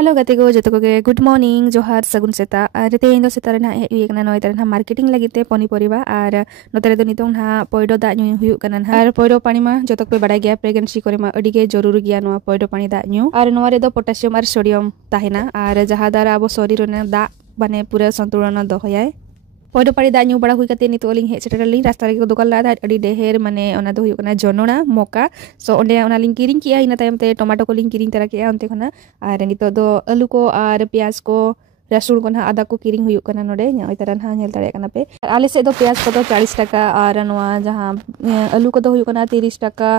hello गति को जो के गुड मॉर्निंग जोहार सगुन सेता और तेज सेता हे हुईकना नय तर मार्केटिंग लगिते पनीपरिबा और नोतरे दो नितों ना पयडो दा न्यू हुयुक कना ना और पयडो पानी मा जतो पे बड़ा गया प्रेगनेंसी करे मा अडी गे जरूरी गया नोआ पयडो पानी दा न्यू और नोआ रे दो पोटेशियम और सोडियम ताहेना और जहाँ द्वारा अब शरीर ने दा बने पूरा संतुलन दोहयाय पयडो पानी दा न्यू बड़ा हुई कते नितो लिंग हे सेटरलिंग रास्ता रे दुकान ला दा अडी डेहेर माने ओना दो हुयुक कना जनोना मोका सो ओंडे ओना लिंग किरिंग किया इना तायम ते टमाटो को लिंग किरिंग तरा किया ओंते खना और नितो दो आलू को और प्याज को रसुन को ना आदा को किरिंग हुयुक कना नोडे न्या ओइतरा ना नेल तारे कना पे आले से दो प्याज को 40 टका और नोआ जहां आलू को दो हुयुक कना 30 टका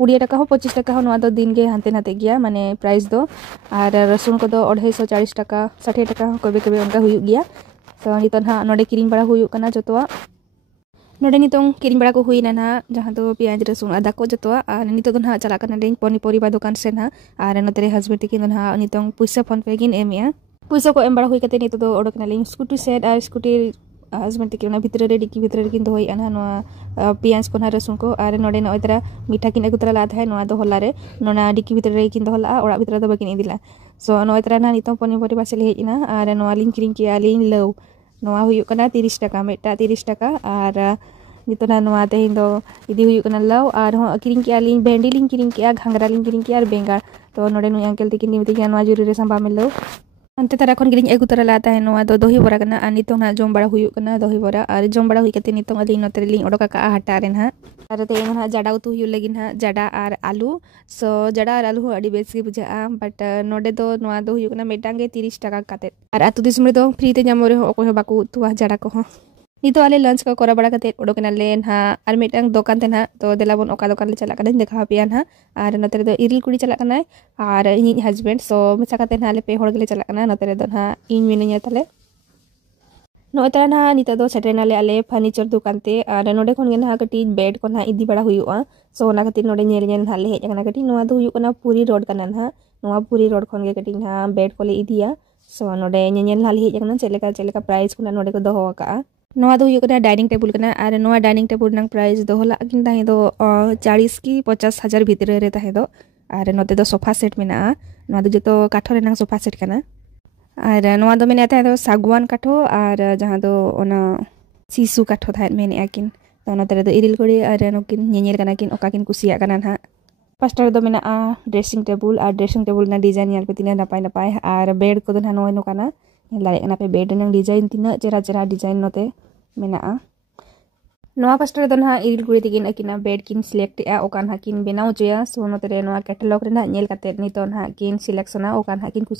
20 टका हो 25 टका हो नोआ दो दिन गे हांते नाते गया माने प्राइस दो और रसुन को दो 240 टका 60 टका कबे कबे उनका हुयुक गया तो नितो ना नोडे किरिंग बड़ा हुयुक कना जतोआ नोडे नितो किरिंग बड़ा को हुई ना जहां तो प्याज रसुन आदा को जतोआ और नितो ना चला कना डेंग पनीपरिबा दुकान से ना और नोतरे हस्बैंड की ना नितो पैसा फोन पे गिन एमिया पैसा को एम बड़ा हुई कते नितो दो ओडक नालिंग स्कूटी सेट और स्कूटी हस्बैंड की भितर रे डिक्की भितर किन दोई अना नोआ प्याज को ना रसुन को और नोडे ना ओतरा मीठा किन अगुतरा ला थाय नोआ दो होला रे नोना डिक्की भितर रे किन दोला ओड़ा भितर दो बकिन इदिला सो नोआ ओतरा ना नितो पनीपरिबा से ले इना और नोआ लिंग किरिंग किया लिंग लव नोआ हुयुक कना 30 टका मेटा 30 टका और नितोना नोआ तेहिं दो इदी हुयुक कना लव और हो किरिंग किया लिंग भेंडी लिंग किरिंग किया घांगरा लिंग किरिंग किया और बेंगार तो नोडे नुई अंकल तिकिन निमिति किया नोआ जुरी रे संबा में लव अंते तारा खन गिरिंग एगु तरा लाता है नोआ दो दोही बरा कना और नितो ना जोम बड़ा हुयुक कना दोही बरा और जोम बड़ा हुई कते नितो अली नोतरे लिंग ओडोका का हटा रे ना और ते ना जाडा उतु हुयुक लगी ना जाडा और आलू सो जाडा और आलू अडी बेस गे बुझा बट नोडे दो नोआ दो हुयुक ना मेटांगे 30 टका काते और आतु दिसम रे दो फ्री ते जामो रे ओको हो बाकू तुआ जाडा को हो नितो आले लंच को करा बड़ा कते ओडोकना ले ना और मेटांग दुकान ते ना तो देलाबन ओका दुकान ले चला कना देखा पिया ना और नोतरे दो इरिल कुड़ी चला कना और इन हस्बैंड सो मचा कते ना ले पे होड़ गेले चला कना नोतरे दो ना इन मिनिया तले नोतरा ना नितो दो सेटेना ले आले फर्नीचर दुकान ते और नोडे खन गे ना कटी बेड को ना इदी बड़ा हुयुआ सो ओना कति नोडे नेल नेल हाले हे कना कटी नोआ दो हुयुक कना पूरी रोड कना ना नोआ पूरी रोड खन गे कटी ना बेड को ले इदिया सो नोडे नेल हाले हे कना चलेका प्राइस को ना नोडे को दोहो का नोआ दो हुयुक कना डाइनिंग टेबल कना और नोआ डाइनिंग टेबल नंग प्राइस दो होला किन ताहे दो 40 की 50 हजार भीतर रे ताहे दो और नोते दो सोफा सेट मेना नोआ दो जतो काठो रे नंग सोफा सेट कना और नोआ दो मेने ताहे दो सागवान काठो और जहां दो ओना सीसु काठो थाहे मेने आकिन तो नोते दो इरिल कोड़ी और नोकिन नेनेर कना किन ओका किन कुसिया कना ना पास्टर दो मेना ड्रेसिंग टेबल ना डिजाइन यल पे तिना नपाय नपाय और बेड को दो ना नोय नो कना लारे पे बेड नंग डिजाइन तिना चेरा चेरा डिजाइन नोते मेना नोआ पास्टर दो ना इरिल कुड़ी तिकिन अकिना बेड किन सिलेक्ट ए ओकान हाकिन बेनाव जोया सो नोते रे नोआ कैटलॉग रे ना नेल काते नितो ना किन सिलेक्शना ओकान हाकिन कुछ